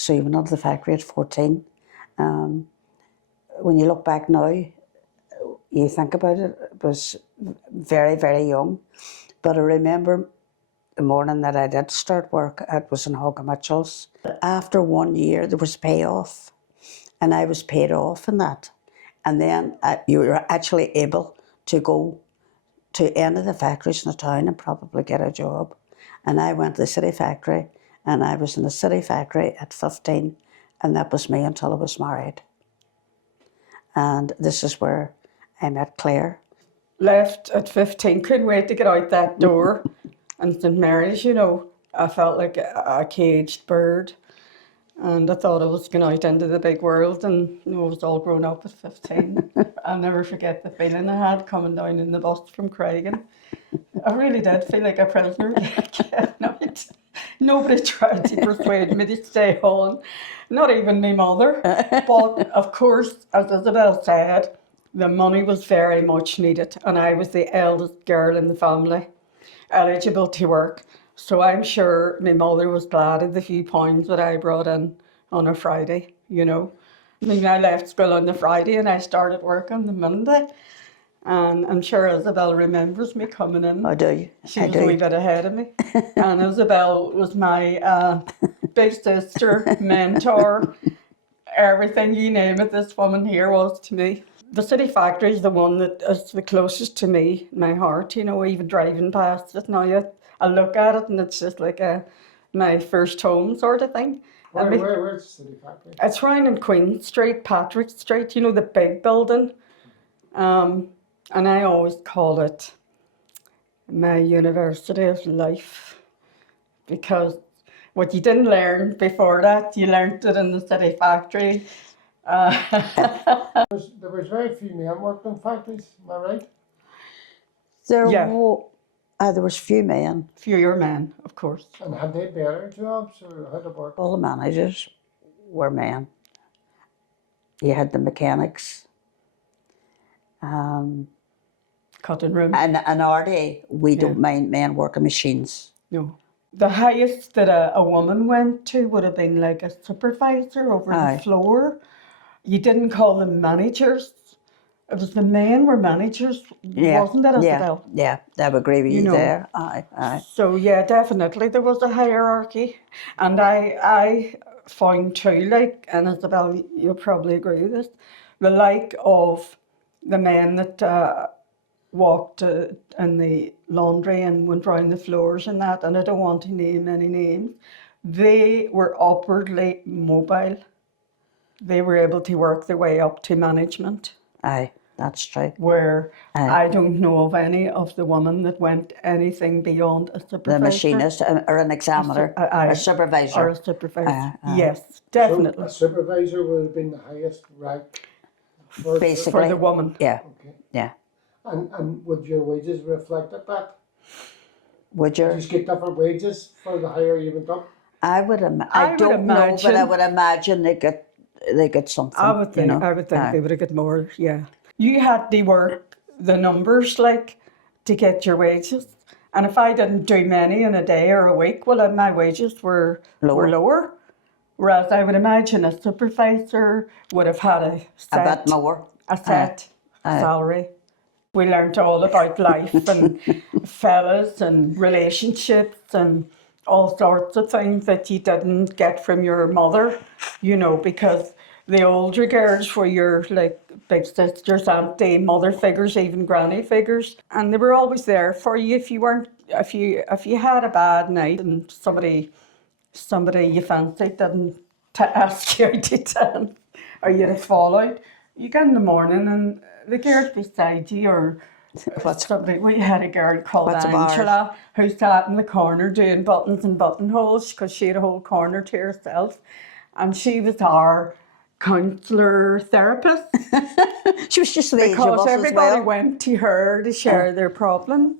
So he went into the factory at 14. When you look back now, you think about it, it was very, very young. But I remember the morning that I did start work, it was in Hogga Mitchell's. After 1 year, there was payoff, and I was paid off in that. And then you were actually able to go to any of the factories in the town and probably get a job. And I went to the city factory, and I was in the city factory at 15, and that was me until I was married. And this is where I met Claire. Left at 15, couldn't wait to get out that door. And St Mary's, you know, I felt like a caged bird. And I thought I was going out into the big world, and you know, I was all grown up at 15. I'll never forget the feeling I had coming down in the bus from Craigan. I really did feel like a prisoner. Nobody tried to persuade me to stay on, not even my mother. But of course, as Isabel said, the money was very much needed, and I was the eldest girl in the family, eligible to work. So I'm sure my mother was glad of the few pounds that I brought in on a Friday, you know. I mean, I left school on the Friday and I started work on the Monday. And I'm sure Isabel remembers me coming in. I do. She was a wee bit ahead of me. And Isabel was my big sister, mentor, everything you name it, this woman here was to me. The city factory is the one that is the closest to me, my heart, you know, even driving past it now. I look at it and it's just like my first home sort of thing. Where's the city factory? It's round in Queen Street, Patrick Street, you know, the big building. And I always call it my university of life, because what you didn't learn before that, you learned it in the city factory. There was very few men working in factories, am I right? There was few men. Fewer men, of course. And had they better jobs, or how did it work? All the managers were men. You had the mechanics. Cutting room. And an RD, we don't mind men working machines. No. The highest that a woman went to would have been like a supervisor over the floor. You didn't call them managers. It was the men were managers, wasn't it, Isabel? Yeah, I would agree with you there. Aye. So yeah, definitely there was a hierarchy. And I found too, like, and Isabel, you'll probably agree with this, the like of the men that walked in the laundry and went round the floors and that, and I don't want to name any names, they were upwardly mobile. They were able to work their way up to management. Aye, that's true. Where I don't know of any of the women that went anything beyond a supervisor. The machinist or an examiner, a supervisor. Or a supervisor, yes, definitely. So a supervisor would have been the highest rank for the woman. Yeah, okay. Yeah. And would your wages reflect that? Would you? Did you get different wages for the higher you went up? I don't know, but I would imagine they get something. I would think they would have got more, yeah. You had to work the numbers, like, to get your wages. And if I didn't do many in a day or a week, well, then my wages were lower. Whereas I would imagine a supervisor would have had a set salary. We learned all about life and fellas and relationships and all sorts of things that you didn't get from your mother, you know, because the older girls were your, like, big sisters, auntie, mother figures, even granny figures, and they were always there for you if you had a bad night and somebody you fancied didn't ask you out to dance or you had a fallout. You get in the morning and the girls beside you, or we had a girl called Angela who sat in the corner doing buttons and buttonholes because she had a whole corner to herself, and she was our counsellor therapist. She was just the age of us because everybody as well. went to her to share their problem.